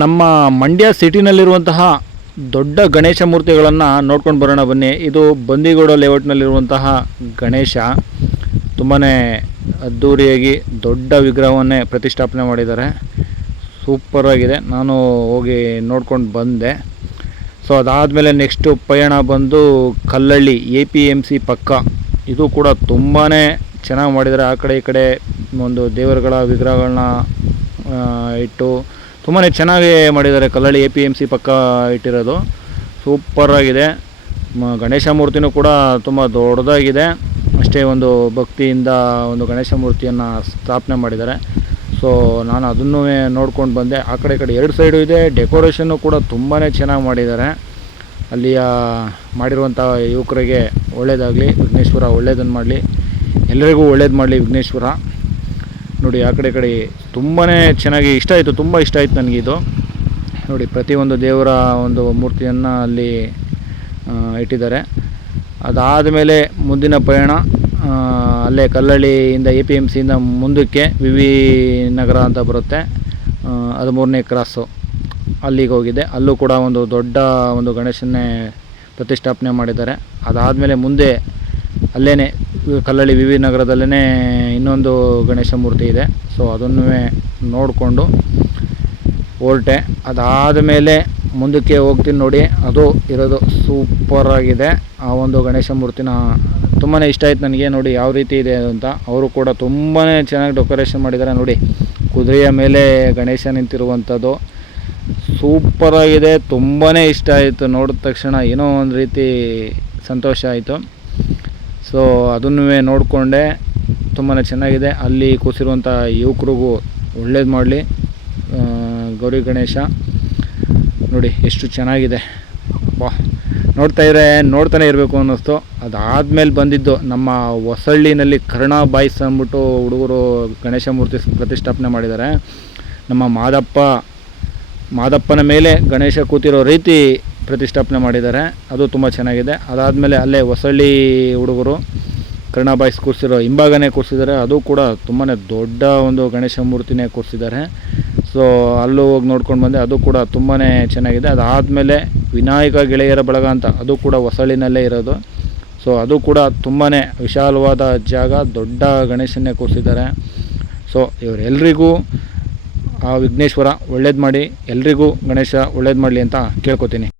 ನಮ್ಮ ಮಂಡ್ಯ ಸಿಟಿನಲ್ಲಿರುವಂತಹ ದೊಡ್ಡ ಗಣೇಶ ಮೂರ್ತಿಗಳನ್ನು ನೋಡ್ಕೊಂಡು ಬರೋಣ ಬನ್ನಿ. ಇದು ಬಂದಿಗೌಡ ಲೇಔಟ್ನಲ್ಲಿರುವಂತಹ ಗಣೇಶ. ತುಂಬಾ ಅದ್ಧೂರಿಯಾಗಿ ದೊಡ್ಡ ವಿಗ್ರಹವನ್ನೇ ಪ್ರತಿಷ್ಠಾಪನೆ ಮಾಡಿದ್ದಾರೆ. ಸೂಪರಾಗಿದೆ ನಾನು ಹೋಗಿ ನೋಡ್ಕೊಂಡು ಬಂದೆ. ಸೊ ಅದಾದಮೇಲೆ ನೆಕ್ಸ್ಟು ಪಯಣ ಬಂದು Kallahalli A P M C ಪಕ್ಕ. ಇದು ಕೂಡ ತುಂಬಾ ಚೆನ್ನಾಗಿ ಮಾಡಿದ್ದಾರೆ. ಆ ಕಡೆ ಈ ಕಡೆ ಒಂದು ದೇವರುಗಳ ವಿಗ್ರಹಗಳನ್ನ ಇಟ್ಟು ತುಂಬಾ ಚೆನ್ನಾಗಿ ಮಾಡಿದ್ದಾರೆ Kallahalli A P M C ಪಕ್ಕ ಇಟ್ಟಿರೋದು. ಸೂಪರಾಗಿದೆ ಗಣೇಶ ಮೂರ್ತಿನೂ ಕೂಡ ತುಂಬ ದೊಡ್ಡದಾಗಿದೆ. ಅಷ್ಟೇ ಒಂದು ಭಕ್ತಿಯಿಂದ ಒಂದು ಗಣೇಶ ಮೂರ್ತಿಯನ್ನು ಸ್ಥಾಪನೆ ಮಾಡಿದ್ದಾರೆ. ಸೊ ನಾನು ಅದನ್ನೂ ನೋಡ್ಕೊಂಡು ಬಂದೆ. ಆ ಕಡೆ ಕಡೆ ಎರಡು ಸೈಡು ಇದೆ. ಡೆಕೋರೇಷನ್ನು ಕೂಡ ತುಂಬಾ ಚೆನ್ನಾಗಿ ಮಾಡಿದ್ದಾರೆ. ಅಲ್ಲಿಯ ಮಾಡಿರುವಂಥ ಯುವಕರಿಗೆ ಒಳ್ಳೆಯದಾಗಲಿ ವಿಘ್ನೇಶ್ವರ ಒಳ್ಳೇದನ್ನು ಮಾಡಲಿ. ಎಲ್ಲರಿಗೂ ಒಳ್ಳೇದು ಮಾಡಲಿ ವಿಘ್ನೇಶ್ವರ. ನೋಡಿ, ಆ ಕಡೆ ಕಡೆ ತುಂಬಾ ಚೆನ್ನಾಗಿ ಇಷ್ಟ ಆಯಿತು, ತುಂಬ ಇಷ್ಟ ಆಯಿತು ನನಗೆ ಇದು. ನೋಡಿ, ಪ್ರತಿಯೊಂದು ದೇವರ ಒಂದು ಮೂರ್ತಿಯನ್ನು ಅಲ್ಲಿ ಇಟ್ಟಿದ್ದಾರೆ. ಅದಾದ ಮೇಲೆ ಮುಂದಿನ ಪಯಣ ಅಲ್ಲೇ ಕಲ್ಲಳ್ಳಿಯಿಂದ ಎ ಪಿ ಎಂ ಸಿಯಿಂದ ಮುಂದಕ್ಕೆ ವಿ ವಿ ನಗರ ಅಂತ ಬರುತ್ತೆ. ಹದಿಮೂರನೇ ಕ್ರಾಸು. ಅಲ್ಲಿಗೆ ಹೋಗಿದೆ. ಅಲ್ಲೂ ಕೂಡ ಒಂದು ದೊಡ್ಡ ಒಂದು ಗಣೇಶನ್ನೇ ಪ್ರತಿಷ್ಠಾಪನೆ ಮಾಡಿದ್ದಾರೆ. ಅದಾದಮೇಲೆ ಮುಂದೆ ಅಲ್ಲೇ ಕಲ್ಲಳ್ಳಿ ವಿ ವಿ ನಗರದಲ್ಲೇ ಇನ್ನೊಂದು ಗಣೇಶ ಮೂರ್ತಿ ಇದೆ. ಸೊ ಅದನ್ನು ನೋಡಿಕೊಂಡು ಹೊರಟೆ. ಅದಾದ ಮೇಲೆ ಮುಂದಕ್ಕೆ ಹೋಗ್ತೀನಿ ನೋಡಿ. ಅದು ಇರೋದು ಸೂಪರಾಗಿದೆ ಆ ಒಂದು ಗಣೇಶ ಮೂರ್ತಿನ ತುಂಬಾ ಇಷ್ಟ ಆಯ್ತು ನನಗೆ. ನೋಡಿ, ಯಾವ ರೀತಿ ಇದೆ ಅಂತ. ಅವರು ಕೂಡ ತುಂಬಾ ಚೆನ್ನಾಗಿ ಡೆಕೋರೇಷನ್ ಮಾಡಿದ್ದಾರೆ ನೋಡಿ. ಕುದುರೆಯ ಮೇಲೆ ಗಣೇಶ ನಿಂತಿರುವಂಥದ್ದು ಸೂಪರಾಗಿದೆ ತುಂಬಾ ಇಷ್ಟ ಆಯಿತು. ನೋಡಿದ ತಕ್ಷಣ ಏನೋ ಒಂದು ರೀತಿ ಸಂತೋಷ ಆಯಿತು. ಸೊ ಅದನ್ನು ನೋಡಿಕೊಂಡೆ. ತುಂಬಾ ಚೆನ್ನಾಗಿದೆ. ಅಲ್ಲಿ ಕೂಸಿರುವಂಥ ಯುವಕರಿಗೂ ಒಳ್ಳೇದು ಮಾಡಲಿ. ಗೌರಿ ಗಣೇಶ. ನೋಡಿ, ಎಷ್ಟು ಚೆನ್ನಾಗಿದೆ. ವಾ ನೋಡ್ತಾ ಇದ್ರೆ ನೋಡ್ತಾನೆ ಇರಬೇಕು ಅನ್ನಿಸ್ತು. ಅದಾದಮೇಲೆ ಬಂದಿದ್ದು ನಮ್ಮ ಹೊಸಳ್ಳಿನಲ್ಲಿ ಕರ್ಣ ಬಾಯ್ಸ್ ಅಂದ್ಬಿಟ್ಟು ಹುಡುಗರು ಗಣೇಶ ಮೂರ್ತಿ ಪ್ರತಿಷ್ಠಾಪನೆ ಮಾಡಿದ್ದಾರೆ. ನಮ್ಮ ಮಾದಪ್ಪ, ಮಾದಪ್ಪನ ಮೇಲೆ ಗಣೇಶ ಕೂತಿರೋ ರೀತಿ ಪ್ರತಿಷ್ಠಾಪನೆ ಮಾಡಿದ್ದಾರೆ. ಅದು ತುಂಬ ಚೆನ್ನಾಗಿದೆ. ಅದಾದಮೇಲೆ ಅಲ್ಲೇ ಹೊಸಳ್ಳಿ ಹುಡುಗರು ಕರ್ಣ ಬಾಯ್ಸ್ ಕೂರಿಸಿರೋ ಹಿಂಭಾಗನೇ ಕೂರಿಸಿದ್ದಾರೆ ಅದು ಕೂಡ ತುಂಬಾ ದೊಡ್ಡ ಒಂದು ಗಣೇಶ ಮೂರ್ತಿನೇ ಕೂರಿಸಿದ್ದಾರೆ ಸೊ ಅಲ್ಲೂ ಹೋಗಿ ನೋಡ್ಕೊಂಡು ಬಂದೆ. ಅದು ಕೂಡ ತುಂಬಾ ಚೆನ್ನಾಗಿದೆ. ಅದಾದಮೇಲೆ ವಿನಾಯಕ ಗೆಳೆಯರ ಬಳಗ ಅಂತ, ಅದು ಕೂಡ ಹೊಸಳ್ಳಿನಲ್ಲೇ ಇರೋದು. ಸೊ ಅದು ಕೂಡ ತುಂಬಾ ವಿಶಾಲವಾದ ಜಾಗ, ದೊಡ್ಡ ಗಣೇಶನ್ನೇ ಕೂರಿಸಿದ್ದಾರೆ ಸೊ ಇವರೆಲ್ಲರಿಗೂ ಆ ವಿಘ್ನೇಶ್ವರ ಒಳ್ಳೇದು ಮಾಡಿ, ಎಲ್ರಿಗೂ ಗಣೇಶ ಒಳ್ಳೇದು ಮಾಡಲಿ ಅಂತ ಕೇಳ್ಕೊತೀನಿ.